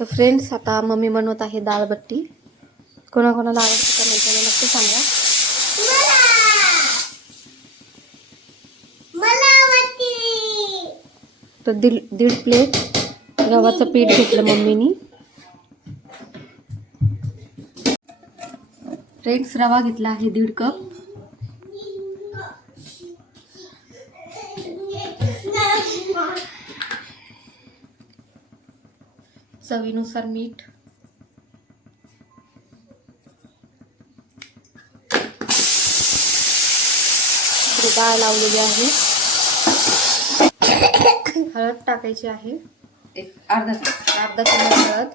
तर फ्रेंड्स, आता मम्मी बनवत आहे डाळ बट्टी. कोणाकोणाला आवडते कमेंट करून नक्की सांगा. तर दीड प्लेट गव्हाचं पीठ घेतलं मम्मीनी. फ्रेंड्स, रवा घेतला आहे 1.5 कप. चवीनुसार मीठ. डाळ लावलेली आहे. हळद टाकायची आहे, अर्धा चमच हळद.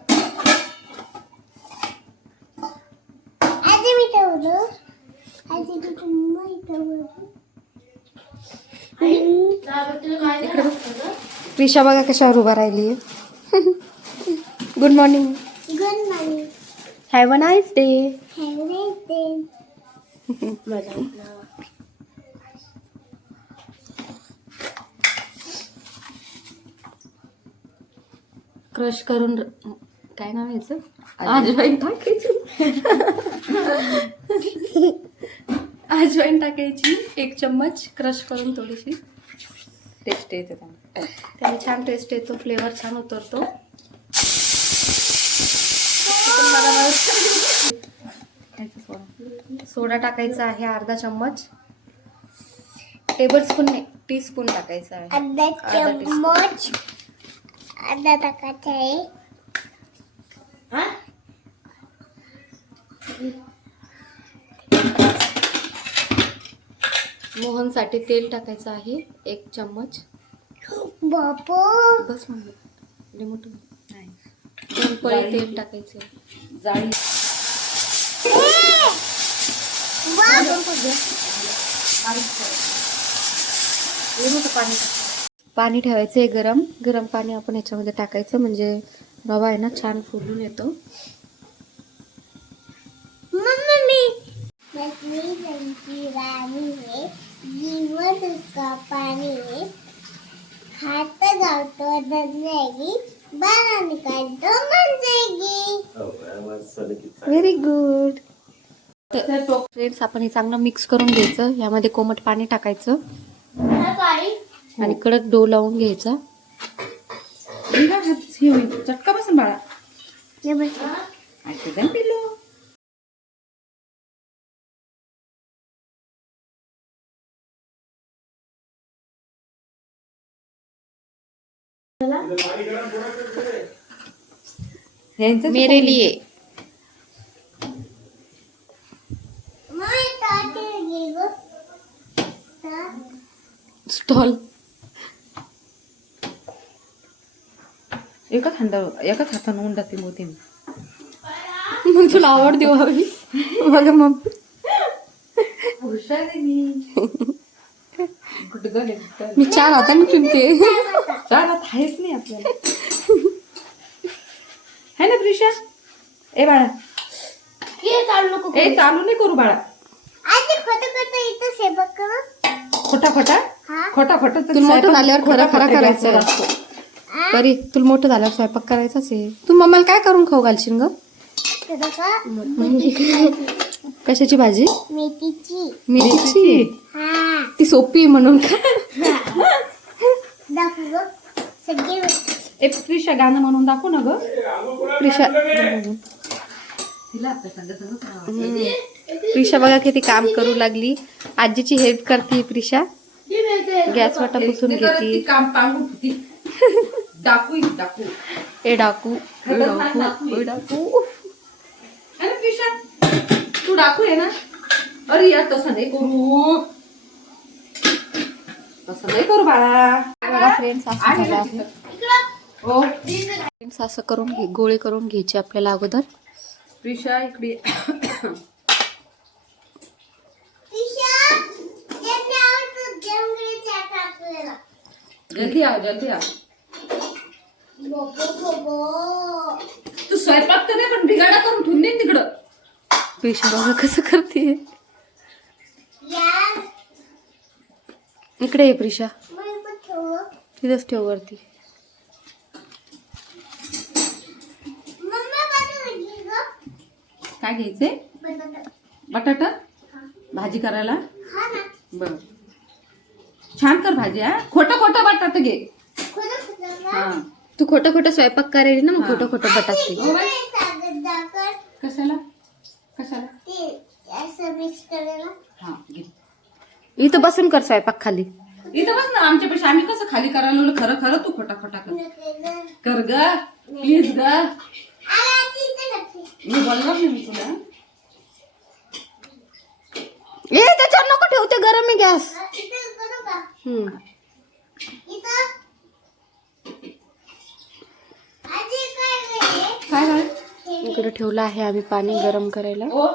प्रिशा बघा कशावर उभा राहिली आहे. Good morning. Good morning. Have a nice day. Have a nice day. Crush करून काय नाव याचं, अजवाईन टाकायची. अजवाईन टाकायची 1 चम्मच, क्रश करून थोडीशी. टेस्ट येते त्याने छान टेस्ट येतो, फ्लेवर छान उतरतो. सोडा टाकायचा आहे अर्धा चम्मच. टेबलस्पून नाही, टीस्पून टाकायचा आहे. अर्धा चम्मच अर्धा टाकायचा आहे. मोहनसाठी तेल टाकायचं आहे 1 चम्मच. बापू बस मम्मी, मोठं नाही. 2 पळी तेल टाकायचं. जाळी पाणी ठेवायचं गरम. गरम पाणी आपण याच्यामध्ये टाकायचं, म्हणजे रवा आहे ना छान फुलून येतो. पाणी हात घालतो बारा निकालतो व्हेरी गुड. फ्रेंड्स, आपण हे चांगलं मिक्स करून घ्यायचं. यामध्ये कोमट पाणी टाकायचं आणि कडक डो लावून घ्यायचा. चटका बसून बाळा पिलो. मेरे लिए स्टॉल. एकाच हातानं उंडाते मोती. मग तुला आवड देऊ हवी बघा मग. मी 4 हाताने पिंपते. 4 हात आहेच नाही आपल्याला. है ना प्रिशा? ए बाळा, चालू नाही करू बाळा. खोटा तुला मोठं झाल्यावर खरं खरं करायचं. बरी, तुला मोठं झाल्यावर स्वयंपाक करायचाच आहे. तू मम्माला काय करून खाऊ घालशील ग? कशाची भाजी? मेथीची. ती सोपी आहे म्हणून का? प्रिशा गाणं म्हणून दाखव ना ग. प्रिशा बघा किती काम करू लागली. आजीची हेल्प करते प्रिशा. गॅस वाटा पुसून घेते. काम पांगून होती. डाकू ए डाकू. अरे प्रिशा, तू डाकू आहे ना? अरे यार, तसं नाही करू बाळा. फ्रेंड्स, असं करून गोळे करून घ्यायचे आपल्याला अगोदर. प्रिशा इकडे. जल्दी आ. तू स्वयंपाक तर नाही, पण बिघाडा करून ठेवून दे तिकडं. प्रिशा बघा कसं करते. इकडे ये प्रिशा, तिथंच ठेव वरती. काय घ्यायचंय? बटाटा भाजी करायला. हा ना. बर छान कर भाजी. हा खोटं खोटं बटाटा घे. खोटं ना. हा तू खोटं खोटं स्वयंपाक करायची ना, मग खोटं खोटं बटाटे. हो बाई. सागर दाखल कशाला कशाला? ते असं मिक्स करायला. हा घे. इथं बसून कर स्वयंपाक खाली. इथं बस ना, आमच्यापेक्षा आम्ही कसं खाली करायला लागलो. खरं खरं तू खोटा खोटा कर ग प्लीज ग. मी बोलणार नाही मी तुला. ए त्याच्यावर नको ठेवते, गरम आहे गॅस. काय काय इकडे ठेवलं आहे आम्ही पाणी गरम करायला. ओ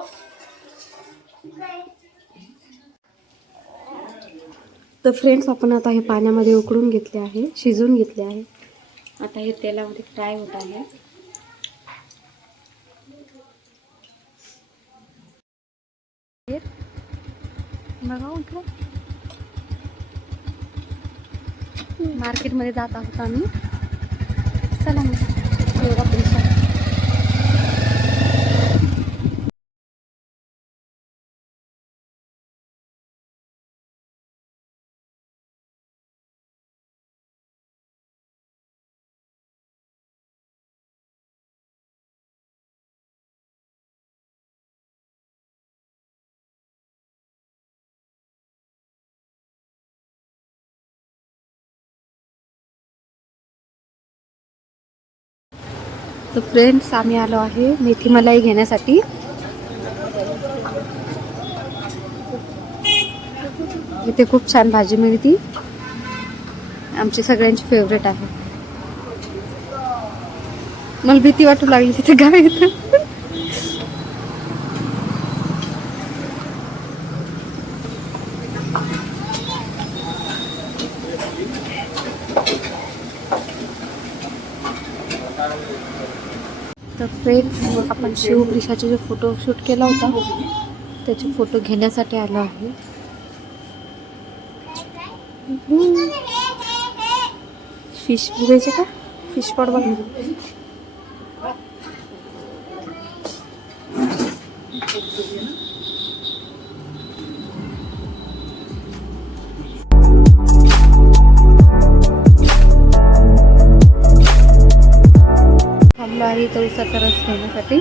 तर फ्रेंड्स, आपण आता हे पाण्यामध्ये उकळून घेतले आहे, शिजवून घेतले आहे. आता हे तेलामध्ये फ्राय होत आहे. बघा इकडे मार्केटमध्ये जात आहोत आम्ही. चला मग एवढा पैसा. तर फ्रेंड्स, आम्ही आलो आहे मेथी मलाई घेण्यासाठी. इथे खूप छान भाजी मिळती, आमची सगळ्यांची फेवरेट आहे. मला भीती वाटू लागली तिथे काय येतं. तर फ्रेंड्स, आपण शिवप्रिशाचे जो फोटो शूट केला होता त्याचे फोटो घेण्यासाठी आलो आहे. फिश बघायचे का? फिश पॉट बघ. थांबलो आहे इथं उसाचा रस घेण्यासाठी.